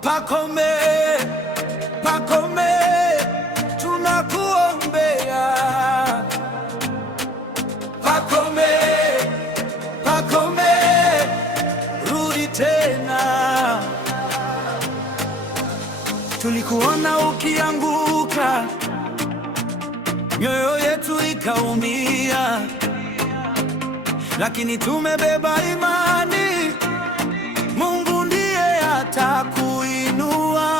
Pacome, Pacome, tunakuombea. Pacome, Pacome, rudi tena. Tulikuona ukianguka, mioyo yetu ikaumia, lakini tumebeba imani, Mungu ndiye atakuinua.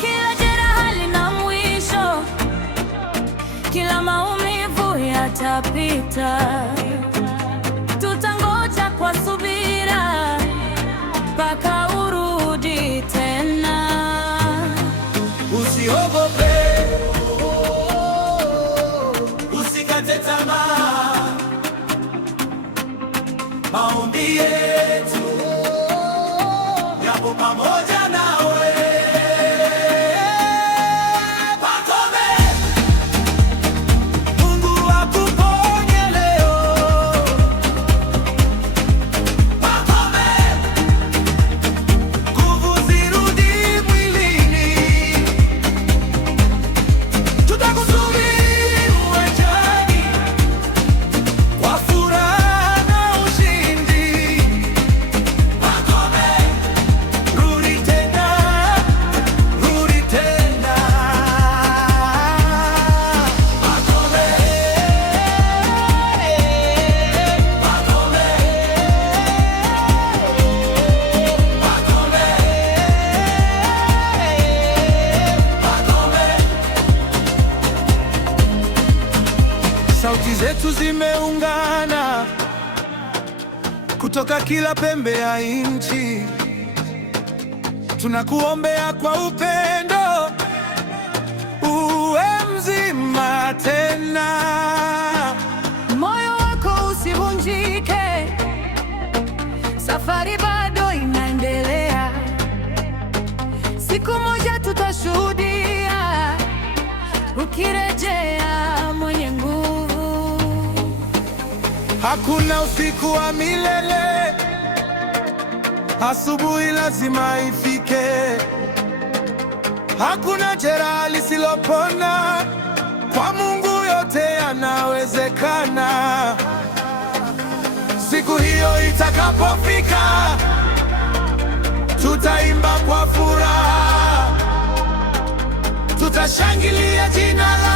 Kila jeraha lina mwisho, kila maumivu yatapita. Tutangoja kwa subira mpaka urudi tena. Usiogope, usikate tamaa, maombi yetu yapo pamoja nawe. Pacome, Mungu akuponye leo. Pacome, nguvu zirudi mwilini. Tutakusubiri uwanjani kwa furaha na ushindi. Pacome, rudi tena, rudi tena. Pacome, Pacome, Pacome, Pacome. Sauti zetu zimeungana kutoka kila pembe ya nchi. Tunakuombea kwa upendo, uwe mzima tena. Moyo wako usivunjike, safari bado inaendelea. Siku moja tutashuhudia ukirejea mwenye nguvu. Hakuna usiku wa milele, asubuhi lazima ifike. Hakuna jeraha lisilopona, kwa Mungu yote yanawezekana. Siku hiyo itakapofika, tutaimba kwa furaha, tutashangilia jina lako.